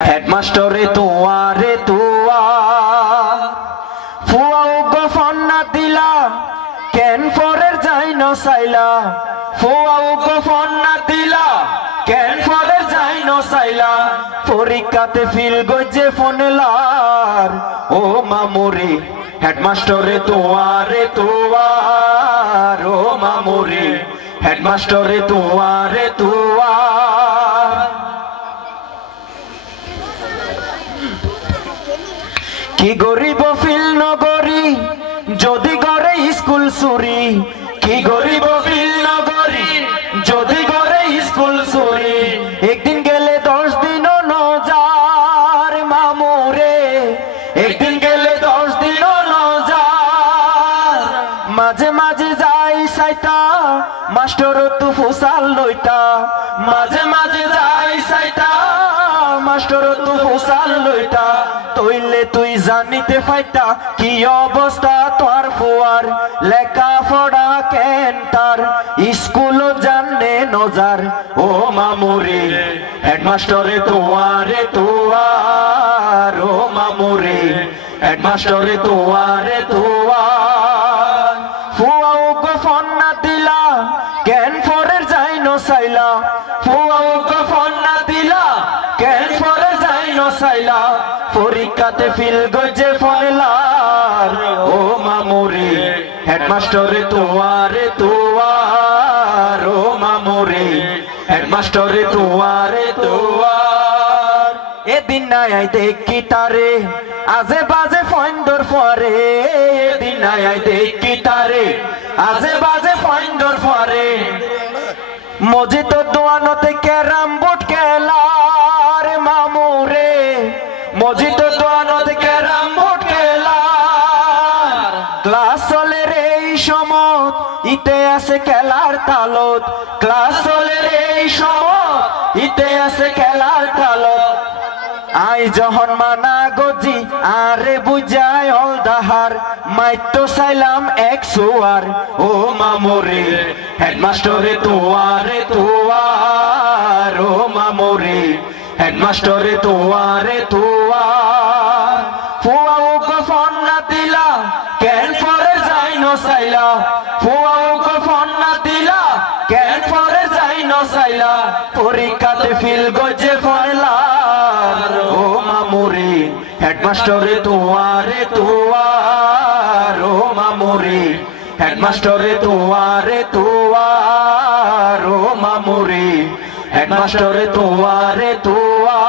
হেডমাস্টরে তোয়ারে তোয়া ফুয়াও গফন না দিলা কেন ফরের যাই ন সাইলা ফুয়াও গফন না দিলা কেন ফরের যাই ন সাইলা পরীক্ষাতে ফিল গজে ফোনলার ও মামুরে হেডমাস্টরে তোয়ারে তোয়ার ও মামুরে হেডমাস্টরে তোয়ারে তোয়া কি গরিব ফিল নগরী যদি গড়ে স্কুল চুরি কি গরিব ফিল নগরী যদি গড়ে স্কুল চুরি একদিন গেলে 10 দিনও নজার মামুরে একদিন গেলে 10 দিনও নজার মাঝে মাঝে যাই সাইতা মাস্টার তু ফুসাল লইতা মাঝে মাঝে যাই সাইতা মাস্টার তু ফুসাল লইতা তইলে তুই জানিতে ফাইতা কি অবস্থা তোর ফুয়ার লেখা পড়া কেন তার স্কুল জানে নজার ও মামুরে হেডমাস্টরে তোয়ারে তোয়ার ও মামুরে হেডমাস্টরে তোয়ারে তোয়ার ফুয়াও গফন না দিলা কেন ফরের যাই ন সাইলা ফুয়াও গফন না দিলা কেন ফরের যাই ন সাইলা পরীক্ষাতে ফিল গজে ফোনলার ও মামুরে হেডমাস্টরে তোয়ারে তোয়ার ও মামুরে হেডমাস্টরে তোয়ারে তোয়ার এদিন নাই আই দেখি তারে আজে বাজে ফাইন্ডর ফরে এদিন নাই আই দেখি তারে আজে বাজে ফাইন্ডর ফরে মজিদ দোয়ানতে ক্যারাম বোর্ড খেলার মামুরে মজিদ দোয়ানতে ক্যারাম বোর্ড খেলার ক্লাস চলে রে এই সমত ইতে আছে খেলার তালত ক্লাস চলে রে এই সমত ইতে আছে খেলার তালত আই যখন মানা গজি আরে বুঝায় অল দাহার মাইতো চাইলাম এক সোয়ার ও মামুরে হেডমাস্টরে তোয়ারে তোয়ার ও মামুরে হেডমাস্টরে তোয়ারে তোয়ার ফুয়াও গফন না দিলা কেন ফরে যাই ন সাইলা ফুয়াও গফন না দিলা কেন ফরে যাই ন সাইলা পরীক্ষাতে ফিল গজে ফোনলার ও মামুরে হেডমাস্টরে তোয়ারে তোয়ার ও মামুরে হেডমাস্টরে তোয়ারে তোয়ার ও মামুরে হেডমাস্টরে তোয়ারে তোয়ার